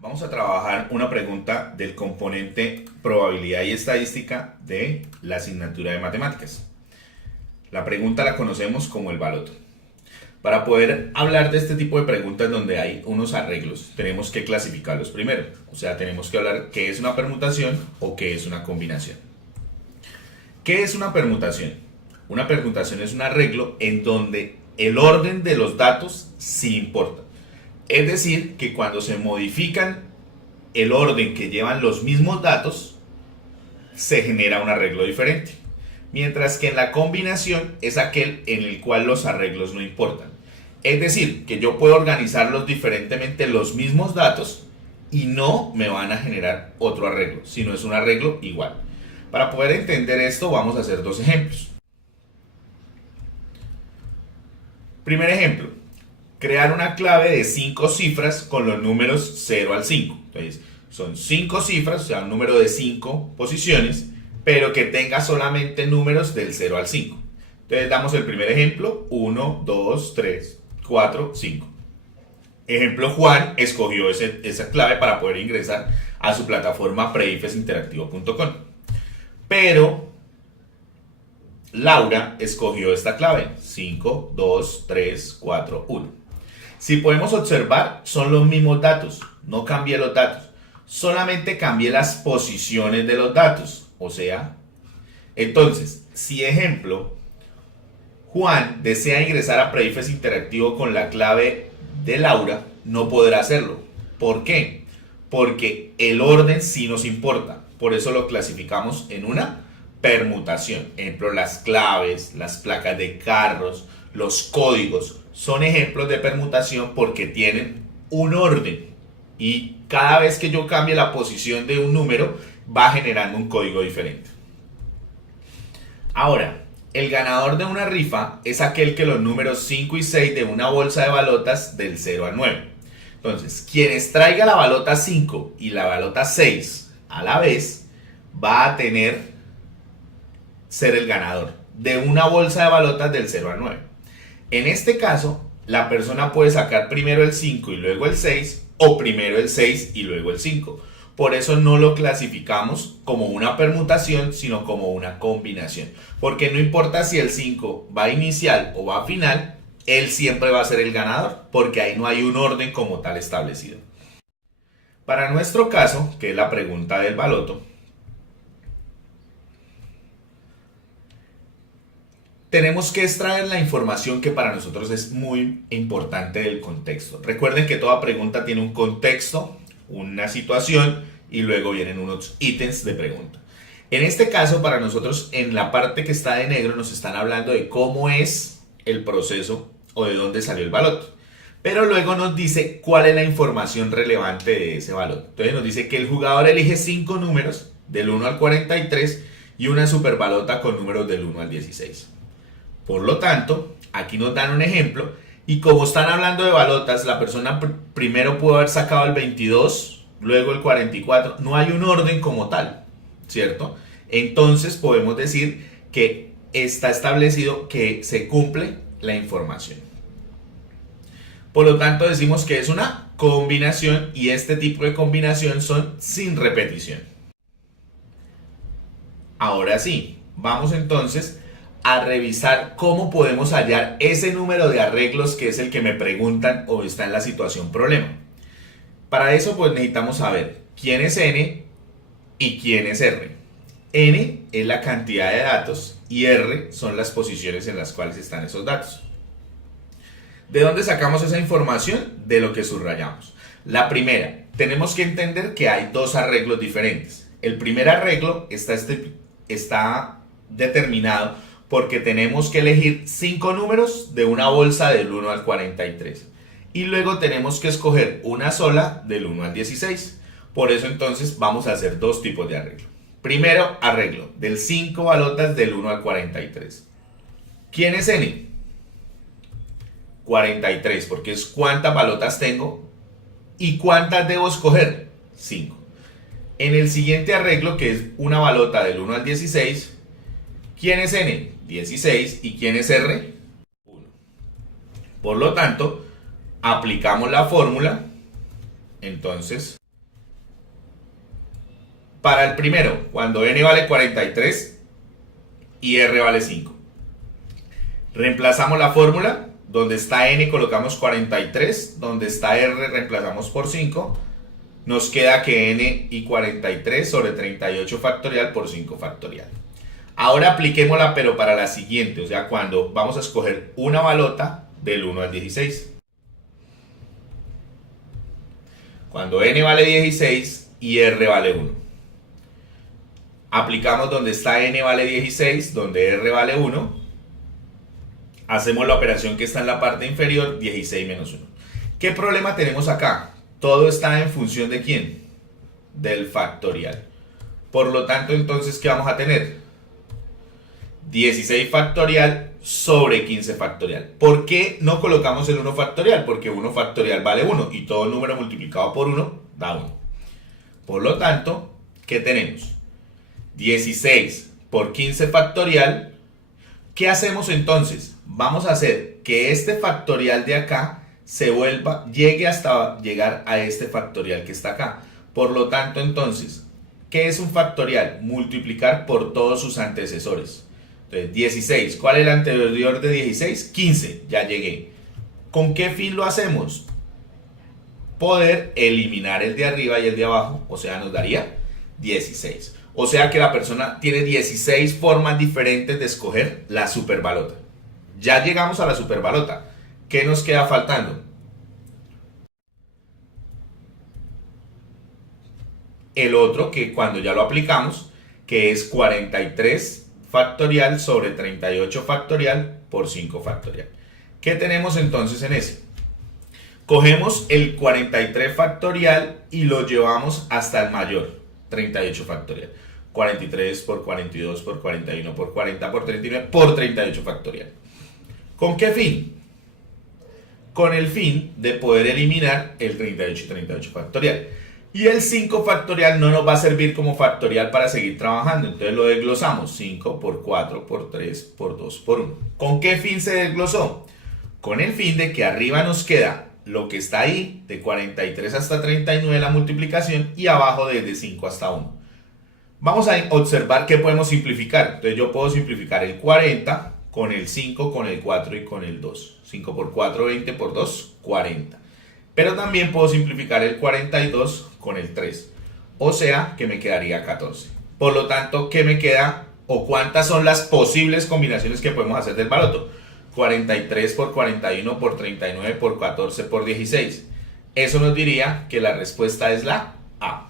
Vamos a trabajar una pregunta del componente probabilidad y estadística de la asignatura de matemáticas. La pregunta la conocemos como el baloto. Para poder hablar de este tipo de preguntas donde hay unos arreglos, tenemos que clasificarlos primero. O sea, tenemos que hablar qué es una permutación o qué es una combinación. ¿Qué es una permutación? Una permutación es un arreglo en donde el orden de los datos sí importa. Es decir, que cuando se modifican el orden que llevan los mismos datos, se genera un arreglo diferente. Mientras que en la combinación es aquel en el cual los arreglos no importan. Es decir, que yo puedo organizarlos diferentemente los mismos datos y no me van a generar otro arreglo, sino es un arreglo igual. Para poder entender esto vamos a hacer dos ejemplos. Primer ejemplo, crear una clave de 5 cifras con los números 0 al 5. Entonces, son 5 cifras, o sea, un número de 5 posiciones, pero que tenga solamente números del 0 al 5. Entonces, damos el primer ejemplo, 1, 2, 3, 4, 5. Ejemplo, Juan escogió esa clave para poder ingresar a su plataforma preifesinteractivo.com. Pero Laura escogió esta clave, 5, 2, 3, 4, 1. Si podemos observar, son los mismos datos, no cambié los datos, solamente cambié las posiciones de los datos, o sea, entonces, si ejemplo, Juan desea ingresar a Preifes Interactivo con la clave de Laura, no podrá hacerlo. ¿Por qué? Porque el orden sí nos importa, por eso lo clasificamos en una permutación. Ejemplo, las claves, las placas de carros, los códigos, son ejemplos de permutación porque tienen un orden y cada vez que yo cambie la posición de un número va generando un código diferente. Ahora, el ganador de una rifa es aquel que los números 5 y 6 de una bolsa de balotas del 0 al 9. Entonces, quien extraiga la balota 5 y la balota 6 a la vez va a ser el ganador de una bolsa de balotas del 0 al 9. En este caso, la persona puede sacar primero el 5 y luego el 6, o primero el 6 y luego el 5. Por eso no lo clasificamos como una permutación, sino como una combinación. Porque no importa si el 5 va inicial o va final, él siempre va a ser el ganador, porque ahí no hay un orden como tal establecido. Para nuestro caso, que es la pregunta del baloto, tenemos que extraer la información que para nosotros es muy importante del contexto. Recuerden que toda pregunta tiene un contexto, una situación y luego vienen unos ítems de pregunta. En este caso, para nosotros, en la parte que está de negro, nos están hablando de cómo es el proceso o de dónde salió el baloto. Pero luego nos dice cuál es la información relevante de ese baloto. Entonces nos dice que el jugador elige 5 números del 1 al 43 y una superbalota con números del 1 al 16. Por lo tanto, aquí nos dan un ejemplo y como están hablando de balotas, la persona primero pudo haber sacado el 22, luego el 44, no hay un orden como tal, ¿cierto? Entonces podemos decir que está establecido que se cumple la información. Por lo tanto decimos que es una combinación y este tipo de combinación son sin repetición. Ahora sí, vamos entonces a revisar cómo podemos hallar ese número de arreglos que es el que me preguntan o está en la situación problema. Para eso pues necesitamos saber quién es N y quién es R. N es la cantidad de datos y R son las posiciones en las cuales están esos datos. ¿De dónde sacamos esa información? De lo que subrayamos. La primera, tenemos que entender que hay dos arreglos diferentes. El primer arreglo está determinado porque tenemos que elegir 5 números de una bolsa del 1 al 43. Y luego tenemos que escoger una sola del 1 al 16. Por eso entonces vamos a hacer dos tipos de arreglo. Primero arreglo del 5 balotas del 1 al 43. ¿Quién es N? 43, porque es cuántas balotas tengo y cuántas debo escoger. 5. En el siguiente arreglo, que es una balota del 1 al 16, ¿quién es N? 16. ¿Y quién es R? 1. Por lo tanto, aplicamos la fórmula. Entonces, Para el primero, cuando n vale 43 y r vale 5. Reemplazamos la fórmula. Donde está n colocamos 43, donde está r reemplazamos por 5. Nos queda que n y 43 sobre 38 factorial por 5 factorial. Ahora apliquémosla pero para la siguiente, o sea, cuando vamos a escoger una balota del 1 al 16. Cuando n vale 16 y r vale 1. Aplicamos donde está n vale 16, donde r vale 1. Hacemos la operación que está en la parte inferior, 16 menos 1. ¿Qué problema tenemos acá? Todo está en función de ¿quién? Del factorial. Por lo tanto, entonces, ¿qué vamos a tener? 16 factorial sobre 15 factorial. ¿Por qué no colocamos el 1 factorial? Porque 1 factorial vale 1 y todo número multiplicado por 1 da 1. Por lo tanto, ¿qué tenemos? 16 por 15 factorial. ¿Qué hacemos entonces? Vamos a hacer que este factorial de acá llegue hasta llegar a este factorial que está acá. Por lo tanto, entonces, ¿qué es un factorial? Multiplicar por todos sus antecesores. Entonces, 16. ¿Cuál es el anterior de 16? 15. Ya llegué. ¿Con qué fin lo hacemos? Poder eliminar el de arriba y el de abajo. O sea, nos daría 16. O sea que la persona tiene 16 formas diferentes de escoger la superbalota. Ya llegamos a la superbalota. ¿Qué nos queda faltando? El otro que cuando ya lo aplicamos, que es 43 factorial sobre 38 factorial por 5 factorial. ¿Qué tenemos entonces en ese? Cogemos el 43 factorial y lo llevamos hasta el mayor, 38 factorial. 43 por 42 por 41 por 40 por 39 por 38 factorial. ¿Con qué fin? Con el fin de poder eliminar el 38 y 38 factorial. Y el 5 factorial no nos va a servir como factorial para seguir trabajando. Entonces lo desglosamos. 5 por 4 por 3 por 2 por 1. ¿Con qué fin se desglosó? Con el fin de que arriba nos queda lo que está ahí, de 43 hasta 39 la multiplicación, y abajo desde 5 hasta 1. Vamos a observar qué podemos simplificar. Entonces yo puedo simplificar el 40 con el 5, con el 4 y con el 2. 5 por 4, 20 por 2, 40. Pero también puedo simplificar el 42 con el 3. O sea que me quedaría 14. Por lo tanto, ¿qué me queda? ¿O cuántas son las posibles combinaciones que podemos hacer del baloto? 43 por 41 por 39 por 14 por 16. Eso nos diría que la respuesta es la A.